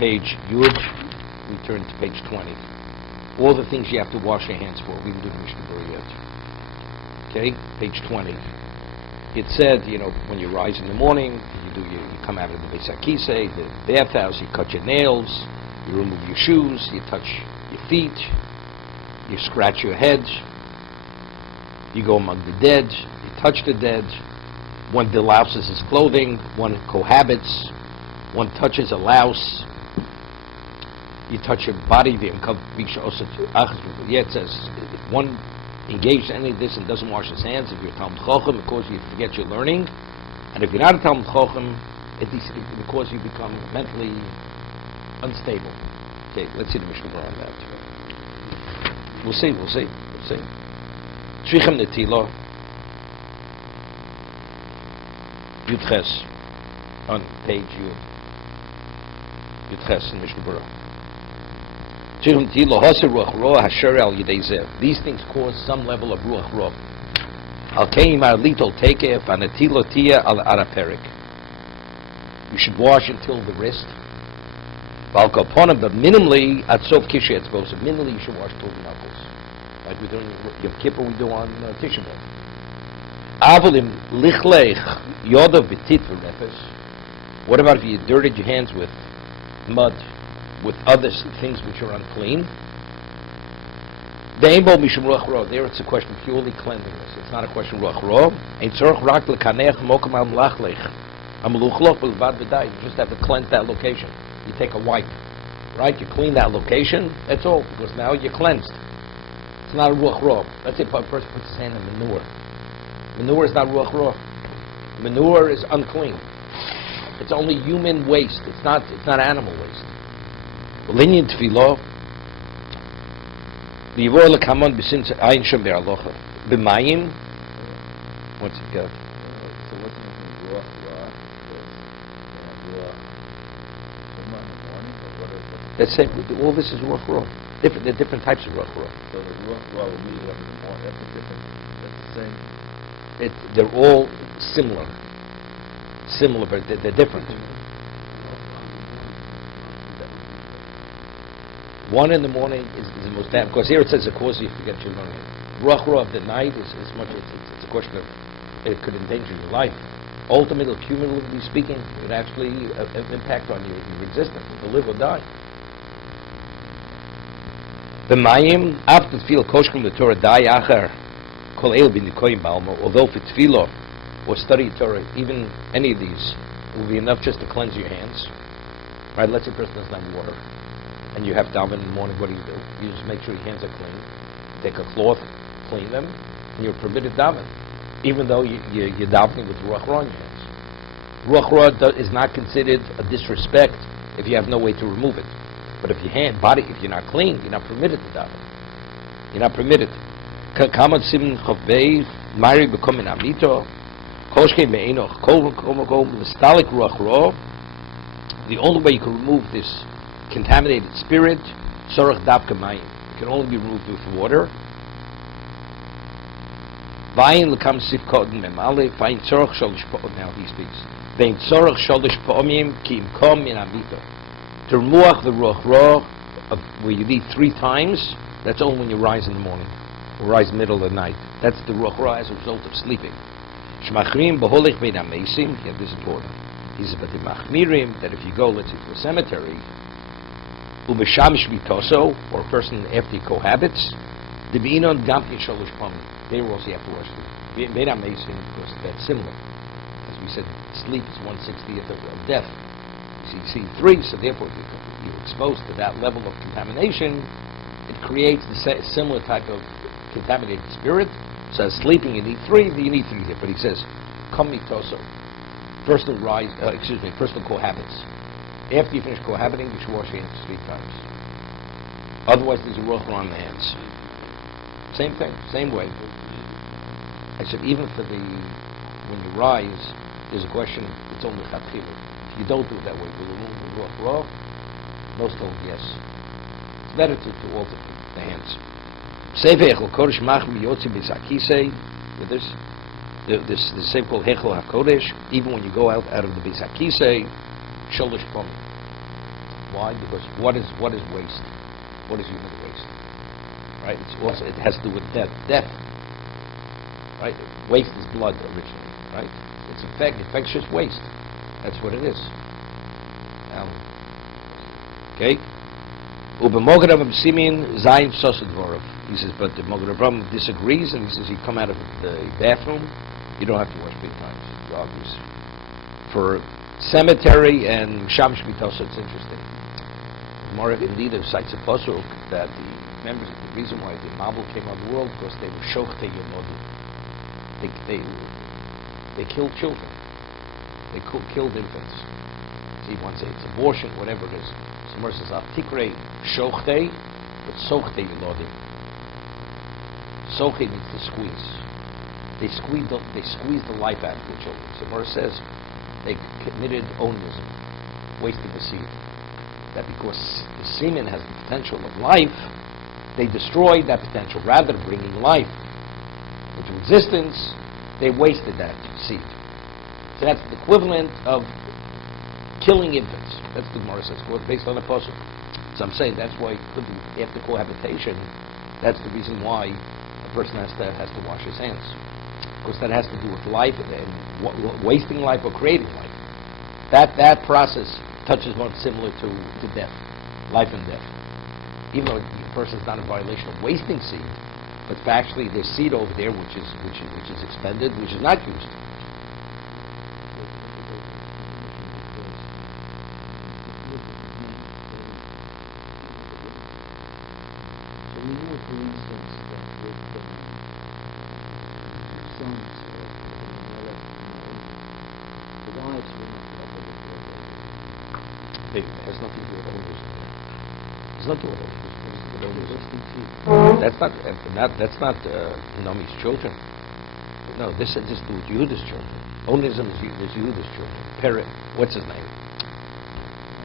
page Yud, we turn to page 20. All the things you have to wash your hands for. We didn't do the Mishna Berura yet. Okay, page 20. It said, when you rise in the morning, you come out of the Beis HaKisei, the bathhouse, you cut your nails, you remove your shoes, you touch your feet, you scratch your head, you go among the dead, you touch the dead, one delouses his clothing, one cohabits, one touches a louse, you touch your body, it says, if one engaged in any of this and doesn't wash his hands, if you're a Talmud Chochem, it causes you to forget your learning, and if you're not a Talmud Chochem, it will cause you to become mentally unstable. Okay, let's see the Mishna Berura on that. We'll see. Shvichem Netila, Yudches, on page Yudches in Mishna Berura. Shvichem Netila, Hasa Ruach Roa, Hasher Al Yidei Zeh. These things cause some level of Ruach Roa. Al Keim Ar Litol Tekef, An Netila Tia Al Araperik. You should wash until the wrist. But minimally, at Sof Kisha Etzvos, minimally you should wash till the knuckles. Like we do in Yom Kippur, we do on Tisha B'Av. Avolim Lichlech Yodav B'tit V'Refes. What about if you dirtied your hands with mud, with other things which are unclean? There it's a question of purely cleanliness. It's not a question of Ruach Roa. You just have to cleanse that location. You take a wipe, right? You clean that location, that's all, because now you're cleansed. It's not a Ruach Roa. Let's say a person puts his hand in manure. Manure is not Ruach Roa. Manure is unclean. It's only human waste. It's not animal waste. Linyan Tefillah, V'yivor l'kamon b'sin ayin shem be'alocha. B'mayim, what's it got? Let's say all this is Ruach Roa. There are different types of Ruach Roa. So the Ruach Roa will be what in the morning. That's the same. They're all similar, but they're different. One in the morning is the most damn, because here it says it causes you to forget your learning. Ruach Roa of the night is much. It's a question of it could endanger your life. Ultimately, cumulatively speaking, it actually have an impact on your existence, to live or die. The Mayim, after tefillah koshkim the Torah die acher kol el b'nikoyim ba'alma. Although for tefillah or study Torah, even any of these will be enough just to cleanse your hands. Right? Let's say a person doesn't have water, and you have daven in the morning. What do? You just make sure your hands are clean. Take a cloth, clean them, and you're permitted daven, even though you're davening with Ruach Roa in your hands. Ruach Roa is not considered a disrespect if you have no way to remove it. But if your if you're not clean, you're not permitted to daven. You're not permitted. Kamad Simon Chavbei, Mari Bekomin Amito, Koshke Me'enoch, Mestalik Ruach Roa. The only way you can remove this contaminated spirit, Sorach Davka Mayim, can only be removed with water. Vayin Lekam Sivkot Memale, Vayin Sorach Sholish Pa'om, now he speaks. Vayin Sorach Sholish Pa'omim, Ki Imkom Min Amito. To remove the Ruach Roa, where you need 3 times, that's only when you rise in the morning, or rise in the middle of the night. That's the Ruach Roa as a result of sleeping. Shmachrim B'holich Bein HaMeisim, yeah, this is important. He says, but the Machmirim, that if you go, let's say, to a cemetery, Umeshamish Mitoso, or a person after he cohabits, the B'inon Gamkin Sholosh Pamim, they also have to wash them. Bein HaMeisim, because that's similar. As we said, sleep is 1/60th of death. You see 3, so therefore you're exposed to that level of contamination. It creates the similar type of contaminated spirit. So as sleeping you need 3, you need 3 here. But he says, Kam mitoso. Person cohabits. After you finish cohabiting, you should wash your hands 3 times. Otherwise there's a Ruach Roa on the hands. Same thing, same way. I said even for when you rise, there's a question, it's only chatchila. If you don't do it that way, will you remove the Ruach Roa? Most hold yes. It's better to alter the hands. With this same called Hechel HaKodesh, even when you go out of the Beis HaKisei, Sholish Pom. Why? Because what is waste? What is human waste? Right? It has to do with death. Death. Right? Waste is blood originally. Right? It's infectious waste. That's what it is. Okay. Ubemogad of Simeon Zayin Sosadvorov. He says, but the Mogad Abram disagrees, and he says, you come out of the bathroom, you don't have to wash 3 times. It's obvious. For cemetery and Sham Shmitosa, it's interesting. Gemara indeed cites a pasuk that the members of the reason why the Mabul came on the world because they were shochte yenodim. They killed children. They killed infants. See, one say it's abortion, whatever it is. Gemara says, "Tikre shochte, but sochte yenodim." Soche means to squeeze. They squeezed the life out of the children. Gemara says they committed onism, wasted the seed. That because the semen has the potential of life, they destroyed that potential rather than bringing life into existence. They wasted that seed. So that's the equivalent of killing infants. That's the Gemara says, based on the pasuk. So I'm saying that's why after cohabitation, that's the reason why a person has to wash his hands, because that has to do with life and wasting life or creating life. That process touches one similar to death, life and death. Even though the person is not in violation of wasting seed, but actually there's seed over there which is expended, which is not used. So we know, for instance, that with sons the wives were not covered before It has nothing to do with owners. It's not doing owners. That's not Nomi's children. No, this has just to do with Yehuda's children. Onism is Yehuda's children. What's his name?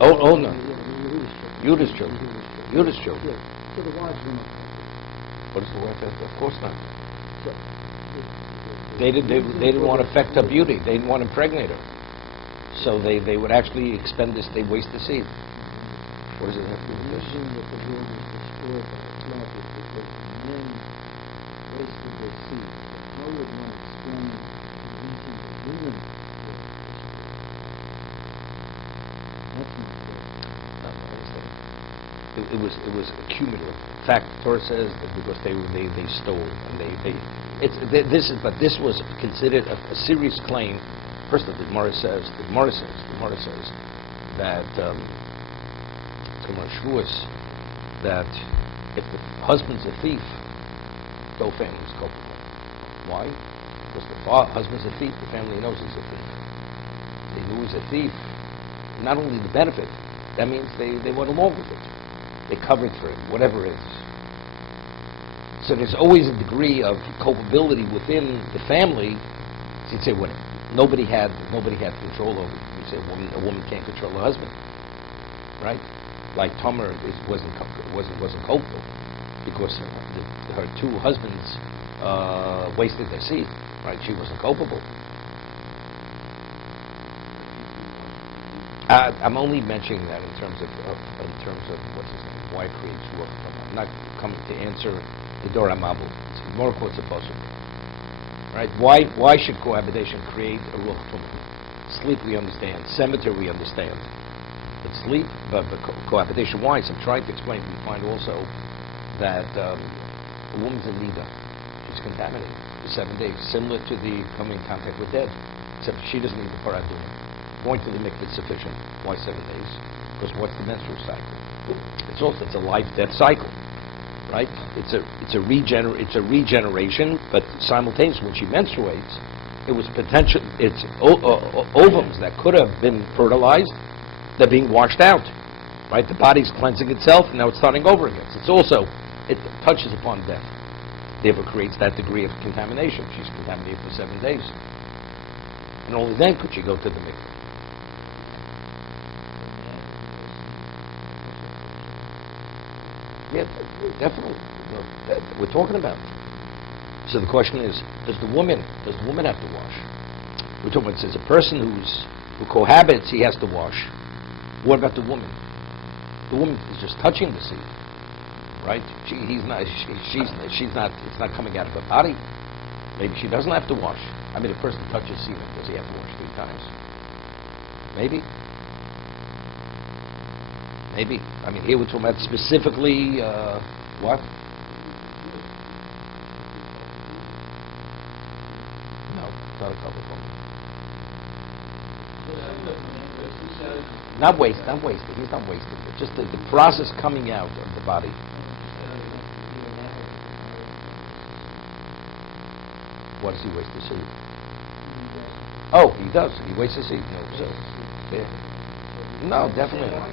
Oh no. Yehuda's children. Yehuda's children. So the wives were not covered. What is the wife? Of course not. They didn't want to affect her beauty. They didn't want to impregnate her. So they would actually expend this. They waste the seed. What does it have to do with this? The reason that the world was destroyed by the flood is because men wasted their seed. How would one explain the reason the women were destroyed? That's not fair. It was cumulative. In fact, the Torah says that because they stole and this was considered a serious claim. First, the Gemara says that that if the husband's a thief, the whole family is culpable. Why? Because the husband's a thief, the family knows he's a thief. They knew he's a thief. Not only the benefit, that means they went along with it. They covered for him, whatever it is. So there's always a degree of culpability within the family. So you'd say, well, nobody had control over it. You say a woman can't control her husband, right? Like Tamar wasn't culpable because her 2 husbands wasted their seed, right? She wasn't culpable. I'm only mentioning that in terms of what's his name, why it creates ruach. I'm not coming to answer the Dor HaMabul. It's more quotes a pasuk. Right? Why should cohabitation create a ruach tumah? Sleep we understand. Cemetery we understand. But sleep, but cohabitation, why? So I'm trying to explain. We find also that a woman's in nida. She's contaminated for 7 days, similar to the coming in contact with dead, except she doesn't need the paradum. Going to the mikvah is sufficient. Why 7 days? Because what's the menstrual cycle? It's a life-death cycle, right? It's a regeneration, but simultaneously when she menstruates, it was potential. It's ovums that could have been fertilized. They're being washed out, right? The body's cleansing itself, and now it's starting over again. So it touches upon death. Therefore, creates that degree of contamination. She's contaminated for 7 days, and only then could she go to the mikvah. Yeah, definitely. We're talking about it. So the question is, does the woman have to wash? We're talking about, it says a person who cohabits, he has to wash. What about the woman? The woman is just touching the seed, right? She's not. It's not coming out of her body. Maybe she doesn't have to wash. I mean, a person touches semen, does he have to wash 3 times? Maybe. Maybe. I mean, here we're talking about specifically what? No, not a couple of them. Not wasted. He's not wasting it. Just the process coming out of the body. What does he waste the seed? Oh, he does. He wastes the seed. No, so, yeah. No, definitely not.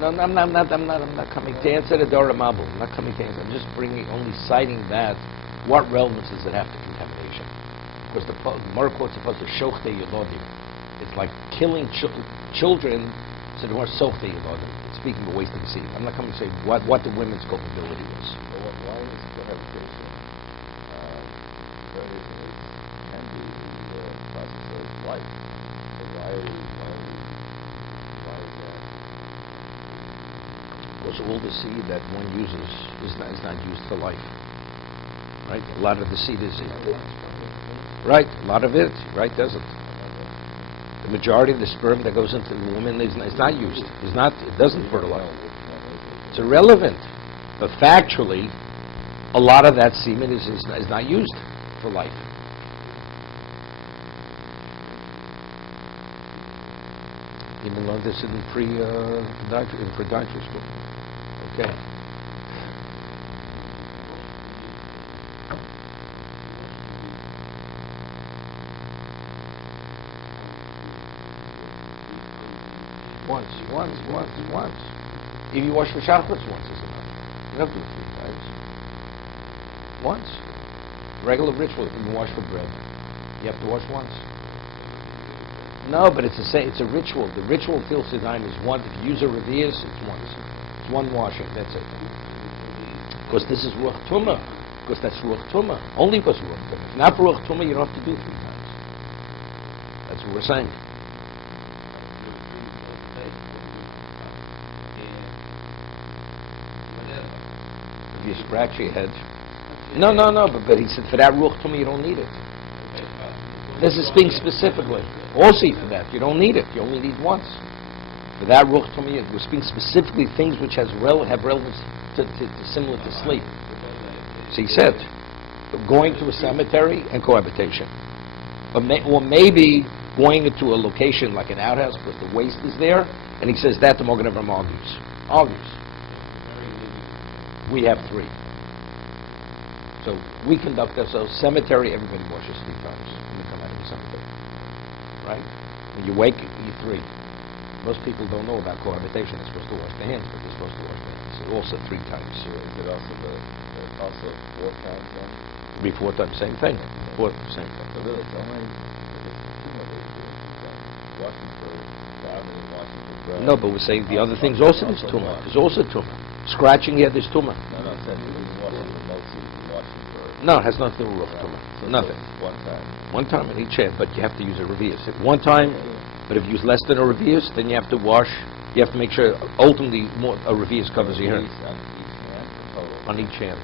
No, I'm not coming to answer the Dora Mabu. I'm not coming to answer. I'm just only citing that. What relevance does it have to contamination? Because the Gemara quote is supposed to shochte yelodim. It's like killing children, so they weren't sochte yelodim. It's speaking of wasting the seed. I'm not coming to say what the women's culpability is. So why is cohabitation very can be the process of life? So why is that? Because all the seed that one uses is not used for life. Right? A lot of the seed is right. A lot of it, right, doesn't. The majority of the sperm that goes into the woman is not used. It doesn't fertilize. It's irrelevant. But factually, a lot of that semen is not used for life. Even learned this in podiatry school. Okay. Once. If you wash for chocolates, once is enough. You don't have to do it 3 times. Once. Regular ritual. If you wash for bread, you have to wash once. No, but it's a ritual. The ritual till Sidaim is once. If you use a revius, it's once. It's one washing. That's it. Because this is ruach tumah. Because that's ruach tumah. Only because ruach tumah. If not for ruach tumah, you don't have to do 3 times. That's what we're saying. You scratch your head. No, but he said for that ruach tumah you don't need it. This is speaking specifically. Also for that, you don't need it. You only need once. For that ruach tumah, we're speaking specifically things which have relevance to similar to sleep. So he said, going to a cemetery and cohabitation. Or maybe going into a location like an outhouse because the waste is there, and he says that the Mogen Avraham argues. We have 3. So we conduct ourselves. Cemetery, everybody washes 3 times when they come out of the cemetery. Right? When you wake, you 3. Most people don't know about cohabitation. They're supposed to wash their hands, but they're supposed to wash their hands. So also 3 times. So is it also 4 times then? 4 times, same thing. 4, same thing. So really, it's only washing for family, washing for bread. No, but we're saying the other things also is tumah. There's also tumah. Scratching here, there's tumah. No, I said washing for mostly washing for... No, it has nothing to do with tumah. So Nothing. One time. One time in each hand, but you have to use a revius. One time, but if you use less than a revius, then you have to wash. You have to make sure ultimately a revius covers your hand. On each hand.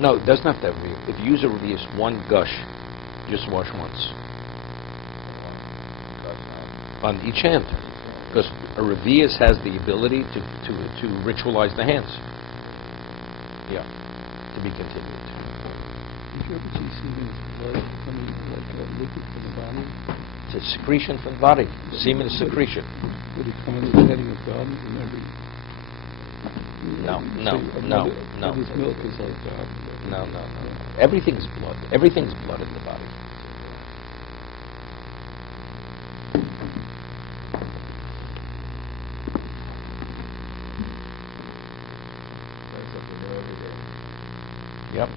No, it doesn't have to have a revius. If you use a revius, one gush, just wash once. On each hand. Because a revius has the ability to ritualize the hands. Yeah, to be continued. Did you ever see semen blood coming like a liquid from the body? It's a secretion from the body. Semen is secretion. Would it come in the heading of gardens and every... No. Mother's milk is like God. No. Everything's blood. Everything's blood in the body. Yep.